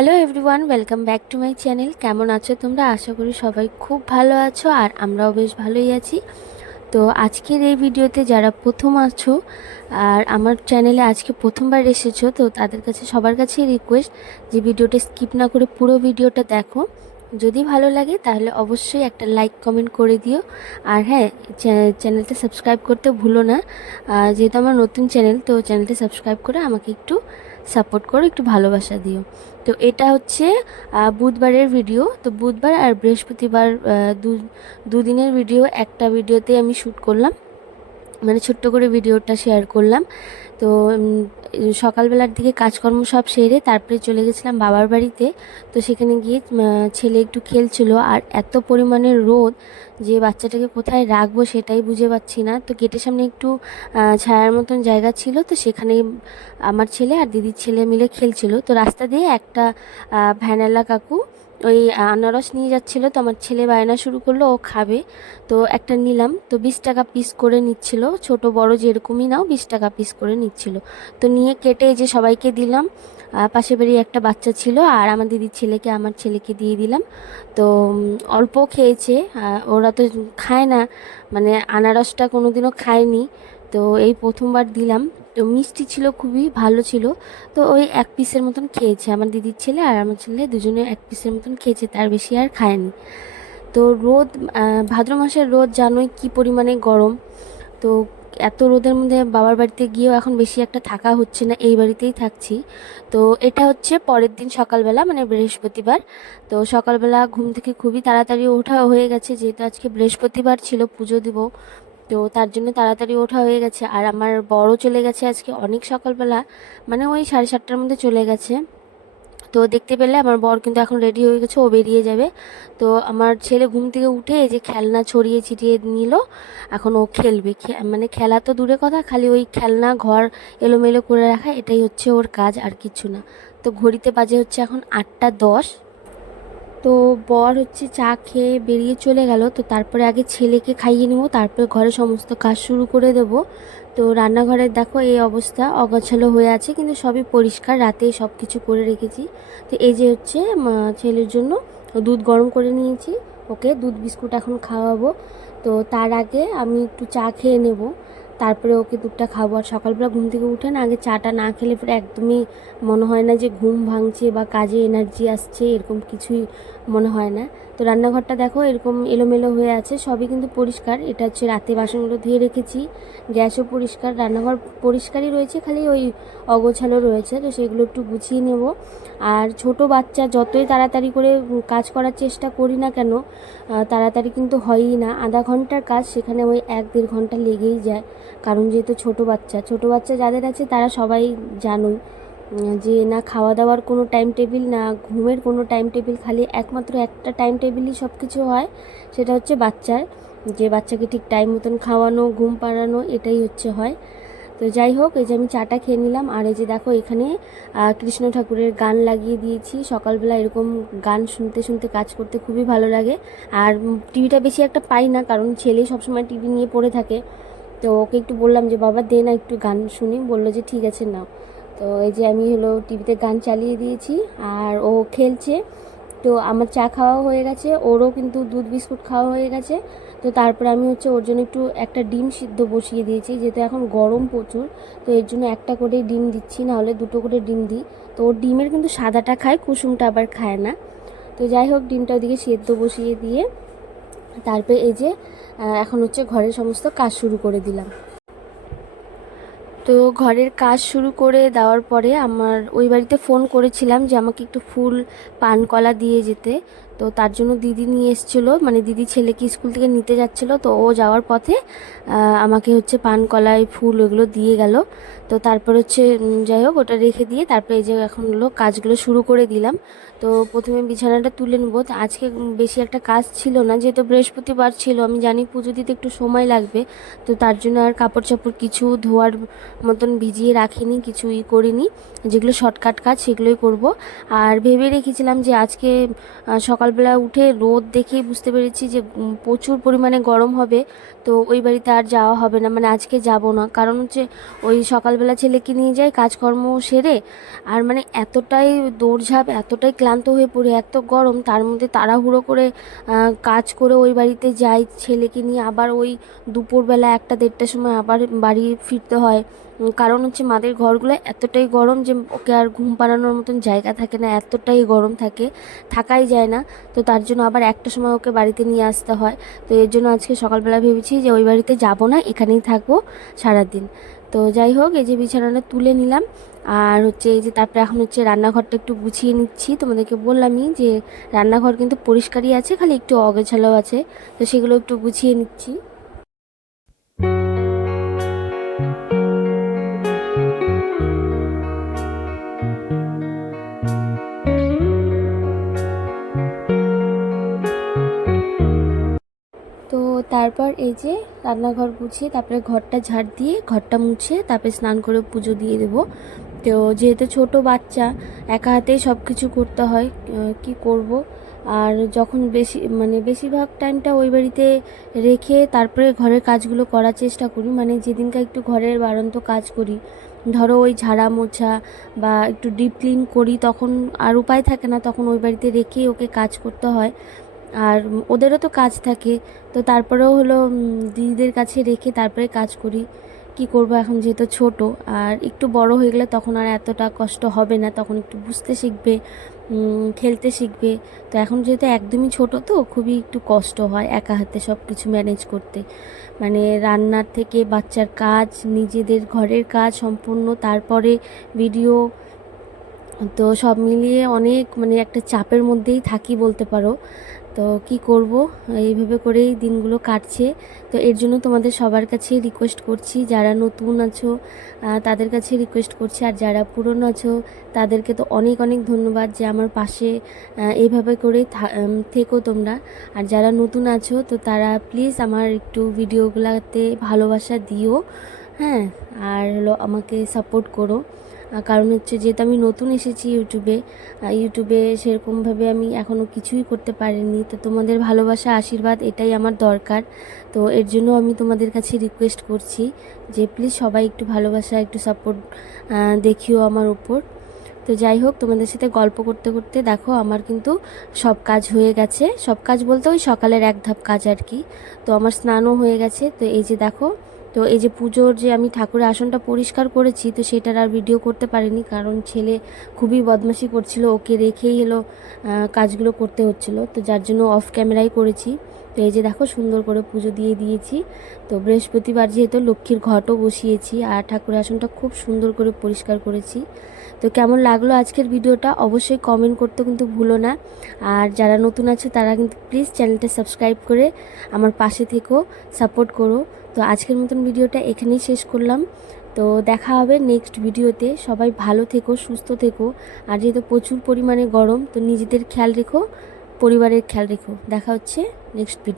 Hello everyone, welcome back to my channel. কেমন আছো তোমরা? আশা করি সবাই খুব ভালো আছো, আর আমরাও বেশ ভালোই আছি। তো আজকের এই ভিডিওতে যারা প্রথম আছো আর আমার চ্যানেলে আজকে প্রথমবার এসেছো, তো তাদের কাছে সবার কাছেই রিকোয়েস্ট যে ভিডিওটা স্কিপ না করে পুরো ভিডিওটা দেখো। যদি ভালো লাগে তাহলে অবশ্যই একটা লাইক কমেন্ট করে দিও। আর হ্যাঁ, চ্যানেলটা সাবস্ক্রাইব করতে ভুলো না। যেহেতু আমার নতুন চ্যানেল, তো চ্যানেলটা সাবস্ক্রাইব করে আমাকে একটু সাপোর্ট করো, একটু ভালোবাসা দিও। তো এটা হচ্ছে বুধবারের ভিডিও। তো বুধবার আর বৃহস্পতিবার দুদিনের ভিডিও একটা ভিডিওতে আমি শ্যুট করলাম, মানে ছোট্ট করে ভিডিওটা শেয়ার করলাম। তো সকালবেলার দিকে কাজকর্ম সব সেরে তারপরে চলে গেছিলাম বাবার বাড়িতে। তো সেখানে গিয়ে ছেলে একটু খেলছিল, আর এত পরিমাণে রোদ যে বাচ্চাটাকে কোথায় রাখবো সেটাই বুঝে পাচ্ছি না। তো গেটের সামনে একটু ছায়ার মতন জায়গা ছিল, তো সেখানেই আমার ছেলে আর দিদির ছেলে মিলে খেলছিল। তো রাস্তা দিয়ে একটা ভ্যানালা কাকু ওই আনারস নিয়ে যাচ্ছিলো, তো আমার ছেলে বায়না শুরু করলো ও খাবে। তো একটা নিলাম, তো 20 টাকা পিস করে নিচ্ছিল, ছোট বড় যেরকমই নাও 20 টাকা পিস করে নিচ্ছিল। তো নিয়ে কেটে এই যে সবাইকে দিলাম। পাশে বাড়ি একটা বাচ্চা ছিল, আর আমার দিদির ছেলেকে আমার ছেলেকে দিয়ে দিলাম। তো অল্প খেয়েছে, ওরা তো খায় না, মানে আনারসটা কোনোদিনও খায়নি। তো এই প্রথমবার দিলাম। তো মিষ্টি ছিল, খুবই ভালো ছিল। তো ওই 1 পিসের মতন খেয়েছে আমার দিদির ছেলে, আর আমার ছেলে দুজনে 1 পিসের মতন খেয়েছে, তার বেশি আর খায়নি। তো রোদ, ভাদ্র মাসের রোদ জানোই কি পরিমাণে গরম। তো এত রোদের মধ্যে বাবার বাড়িতে গিয়েও এখন বেশি একটা থাকা হচ্ছে না, এই বাড়িতেই থাকছি। তো এটা হচ্ছে পরের দিন সকালবেলা, মানে বৃহস্পতিবার। তো সকালবেলা ঘুম থেকে খুবই তাড়াতাড়ি ওঠা হয়ে গেছে, যেহেতু আজকে বৃহস্পতিবার ছিল, পুজো দিব। তো তার জন্য তাড়াতাড়ি ওঠা হয়ে গেছে। আর আমার বড় চলে গেছে আজকে অনেক সকালবেলা, মানে ওই 7:30টার মধ্যে চলে গেছে। তো দেখতে পেলে আমার বর কিন্তু এখন রেডি হয়ে গেছে, ও বেরিয়ে যাবে। তো আমার ছেলে ঘুম থেকে উঠে এই যে খেলনা ছড়িয়ে ছিটিয়ে নিল, এখন ও খেলবে। মানে খেলা তো দূরে কথা, খালি ওই খেলনা ঘর এলোমেলো করে রাখা, এটাই হচ্ছে ওর কাজ, আর কিছু না। তো ঘড়িতে বাজে হচ্ছে এখন 8টা 10। তো বর হচ্ছে চা খেয়ে বেরিয়ে চলে গেল। তো তারপরে আগে ছেলেকে খাইয়ে নেবো, তারপরে ঘরে সমস্ত কাজ শুরু করে দেব। তো রান্নাঘরের দেখো এই অবস্থা, অগোছালো হয়ে আছে, কিন্তু সবই পরিষ্কার, রাতেই সব কিছু করে রেখেছি। তো এই যে হচ্ছে ছেলের জন্য দুধ গরম করে নিয়েছি, ওকে দুধ বিস্কুট এখন খাওয়াবো। তো তার আগে আমি একটু চা খেয়ে নেব, তারপরে ওকে দুধটা খাবো। আর সকালবেলা ঘুম থেকে উঠে না আগে চাটা না খেলে পরে একদমই মনে হয় না যে ঘুম ভাঙছে বা কাজে এনার্জি আসছে, এরকম কিছুই মনে হয় না। তো রান্নাঘরটা দেখো এরকম এলোমেলো হয়ে আছে, সবই কিন্তু পরিষ্কার। এটা হচ্ছে রাতে বাসনগুলো ধুয়ে রেখেছি, গ্যাসও পরিষ্কার, রান্নাঘর পরিষ্কারই রয়েছে, খালি ওই অগোছালো রয়েছে, তো সেগুলো একটু গুছিয়ে নেব। আর ছোট বাচ্চা যতই তাড়াতাড়ি করে কাজ করার চেষ্টা করি না কেন, তাড়াতাড়ি কিন্তু হয়ই না। আধা ঘন্টার কাজ সেখানে ওই 1-1.5 ঘন্টা লেগেই যায়, কারণ যেহেতু ছোট বাচ্চা যাদের আছে তারা সবাই জানোই যে না খাওয়া দাওয়ার কোনো টাইম টেবিল, না ঘুমের কোনো টাইম টেবিল, খালি একমাত্র একটা টাইম টেবিলই সব কিছু হয়, সেটা হচ্ছে বাচ্চার, যে বাচ্চাকে ঠিক টাইম মতন খাওয়ানো, ঘুম পাড়ানো, এটাই হচ্ছে হয়। তো যাই হোক, এই যে আমি চাটা খেয়ে নিলাম, আর এই যে দেখো এখানে কৃষ্ণ ঠাকুরের গান লাগিয়ে দিয়েছি। সকালবেলা এরকম গান শুনতে শুনতে কাজ করতে খুবই ভালো লাগে। আর টিভিটা বেশি একটা পাই না, কারণ ছেলে সবসময় টিভি নিয়ে পড়ে থাকে। তো ওকে একটু বললাম যে বাবা দে না একটু গান শুনি, বললো যে ঠিক আছে নাও। তো এই যে আমি হলো টিভিতে গান চালিয়ে দিয়েছি, আর ও খেলছে। তো আমার চা খাওয়া হয়ে গেছে, ওরও কিন্তু দুধ বিস্কুট খাওয়া হয়ে গেছে। তো তারপরে আমি হচ্ছে ওর জন্য একটু একটা ডিম সিদ্ধ বসিয়ে দিয়েছি, যেহেতু এখন গরম প্রচুর। তো এর জন্য একটা করে ডিম দিচ্ছি, না হলে দুটো করে ডিম দিই। তো ওর ডিমের কিন্তু সাদাটা খায়, কুসুমটা আবার খায় না। তো যাই হোক, ডিমটা ওদিকে সেদ্ধ বসিয়ে দিয়ে তারপরে এই যে এখন হচ্ছে ঘরের সমস্ত কাজ শুরু করে দিলাম। তো ঘরের কাজ শুরু করে দেওয়ার পরে আমার ওই বাড়িতে ফোন করেছিলাম যে আমাকে একটু ফুল পান কলা দিয়ে যেতে। তো তার জন্য দিদি নিয়ে এসেছিলো, মানে দিদি ছেলেকে স্কুল থেকে নিতে যাচ্ছিলো, তো ও যাওয়ার পথে আমাকে হচ্ছে পান কলাই ফুল ওগুলো দিয়ে গেল। তো তারপর হচ্ছে যাই হোক ওটা রেখে দিয়ে তারপরে এই যে এখন হলো কাজগুলো শুরু করে দিলাম। তো প্রথমে বিছানাটা তুলে নেবো। তো আজকে বেশি একটা কাজ ছিল না, যেহেতু বৃহস্পতিবার ছিল, আমি জানি পুজো দিতে একটু সময় লাগবে। তো তার জন্য আর কাপড় চাপড় কিছু ধোয়ার মতন ভিজিয়ে রাখিনি, কিছুই করিনি, যেগুলো শর্টকাট কাজ সেগুলোই করব। আর ভেবে রেখেছিলাম যে আজকে সকাল সকালবেলা উঠে রোদ দেখেই বুঝতে পেরেছি যে প্রচুর পরিমাণে গরম হবে। তো ওই বাড়িতে আর যাওয়া হবে না, মানে আজকে যাব না। কারণ হচ্ছে ওই সকালবেলা ছেলেকে নিয়ে যাই কাজকর্ম সেরে, আর মানে এতটাই দৌড়ঝাঁপ, এতটাই ক্লান্ত হয়ে পড়ে, এত গরম, তার মধ্যে তাড়াহুড়ো করে কাজ করে ওই বাড়িতে যাই ছেলেকে নিয়ে, আবার ওই দুপুরবেলা 1টা-1:30টার সময় আবার বাড়ি ফিরতে হয়। কারণ হচ্ছে মাদের ঘরগুলো এতটাই গরম যে ওকে আর ঘুম পাড়ানোর মতন জায়গা থাকে না, এতটাই গরম থাকে, থাকাই যায় না। তো তার জন্য আবার 1টার সময় ওকে বাড়িতে নিয়ে আসতে হয়। তো এর জন্য আজকে সকালবেলা ভেবেছি যে ওই বাড়িতে যাব না, এখানেই থাকবো সারাদিন। তো যাই হোক, এই যে বিছানাটা তুলে নিলাম, আর হচ্ছে এই যে তারপরে এখন হচ্ছে রান্নাঘরটা একটু গুছিয়ে নিচ্ছি। তোমাদেরকে বললামই যে রান্নাঘর কিন্তু পরিষ্কারই আছে, খালি একটু অগোছালো আছে, তো সেগুলো একটু গুছিয়ে নিচ্ছি। তো তারপর এই যে রান্নাঘর গুছিয়ে তারপরে ঘরটা ঝাড় দিয়ে ঘরটা মুছে তারপরে স্নান করে পুজো দিয়ে দেবো। তো যেহেতু ছোট বাচ্চা, একা হাতেই সব কিছু করতে হয়, কি করব। আর যখন বেশিরভাগ টাইমটা ওই বাড়িতে রেখে তারপরে ঘরের কাজগুলো করার চেষ্টা করি, মানে যেদিনকা একটু ঘরের বাড়ন্ত কাজ করি, ধরো ওই ঝাড়া মোছা বা একটু ডিপ ক্লিন করি, তখন আর উপায় থাকে না, তখন ওই বাড়িতে রেখেই ওকে কাজ করতে হয়। আর ওদেরও তো কাজ থাকে, তো তারপরেও হলো দিদিদের কাছে রেখে তারপরে কাজ করি। কি করব, এখন যেহেতু ছোট, আর একটু বড় হয়ে গেলে তখন আর এতটা কষ্ট হবে না, তখন একটু বুঝতে শিখবে, খেলতে শিখবে। তো এখন যেহেতু একদমই ছোট, তো খুবই একটু কষ্ট হয় একা হাতে সব কিছু ম্যানেজ করতে, মানে রান্নার থেকে বাচ্চার কাজ, নিজেদের ঘরের কাজ সম্পূর্ণ, তারপরে ভিডিও, তো সব মিলিয়ে অনেক মানে একটা চাপের মধ্যেই থাকি বলতে পারো। তো কি করব, এইভাবে করেই দিনগুলো কাটছে। তো এর জন্য তোমাদের সবার কাছে রিকোয়েস্ট করছি, যারা নতুন আছো তাদের কাছে রিকোয়েস্ট করছি, আর যারা পুরনো আছো তাদেরকে তো অনেক অনেক ধন্যবাদ যে আমার পাশে এইভাবে করেই থেকো তোমরা। আর যারা নতুন আছো তো তারা প্লিজ আমার একটু ভিডিওগুলোতে ভালোবাসা দিও, হ্যাঁ, আর হলো আমাকে সাপোর্ট করো। কারণ হচ্ছে যেহেতু আমি নতুন এসেছি ইউটিউবে সেরকমভাবে আমি এখনও কিছুই করতে পারিনি, তো তোমাদের ভালোবাসা আশীর্বাদ এটাই আমার দরকার। তো এর জন্য আমি তোমাদের কাছে রিকোয়েস্ট করছি যে প্লিজ সবাই একটু ভালোবাসা, একটু সাপোর্ট দেখিও আমার উপর। তো যাই হোক, তোমাদের সাথে গল্প করতে করতে দেখো আমার কিন্তু সব কাজ হয়ে গেছে, সব কাজ বলতে ওই সকালের এক ধাপ কাজ আর কি। তো আমার স্নানও হয়ে গেছে। তো এই যে দেখো, তো এই যে পুজোর যে আমি ঠাকুরের আসনটা পরিষ্কার করেছি, তো সেটার আর ভিডিও করতে পারিনি, কারণ ছেলে খুবই বদমাশি করছিল, ওকে রেখেই এলো কাজগুলো করতে হচ্ছিলো, তো যার জন্য অফ ক্যামেরাই করেছি। তো এই যে দেখো সুন্দর করে পুজো দিয়ে দিয়েছি। তো বৃহস্পতিবার যেহেতু লক্ষ্মীর ঘটও বসিয়েছি, আর ঠাকুরের আসনটা খুব সুন্দর করে পরিষ্কার করেছি। তো কেমন লাগলো আজকের ভিডিওটা অবশ্যই কমেন্ট করতে কিন্তু ভুলো না। আর যারা নতুন আছে তারা কিন্তু প্লিজ চ্যানেলটা সাবস্ক্রাইব করে আমার পাশে থেকো, সাপোর্ট করো। তো আজকের মতন ভিডিওটা এখানেই শেষ করলাম। তো দেখা হবে নেক্সট ভিডিওতে। সবাই ভালো থেকো, সুস্থ থেকো। আর যেহেতু প্রচুর পরিমাণে গরম, তো নিজেদের খেয়াল রেখো, পরিবারের খেয়াল রেখো। দেখা হচ্ছে নেক্সট ভিডিও।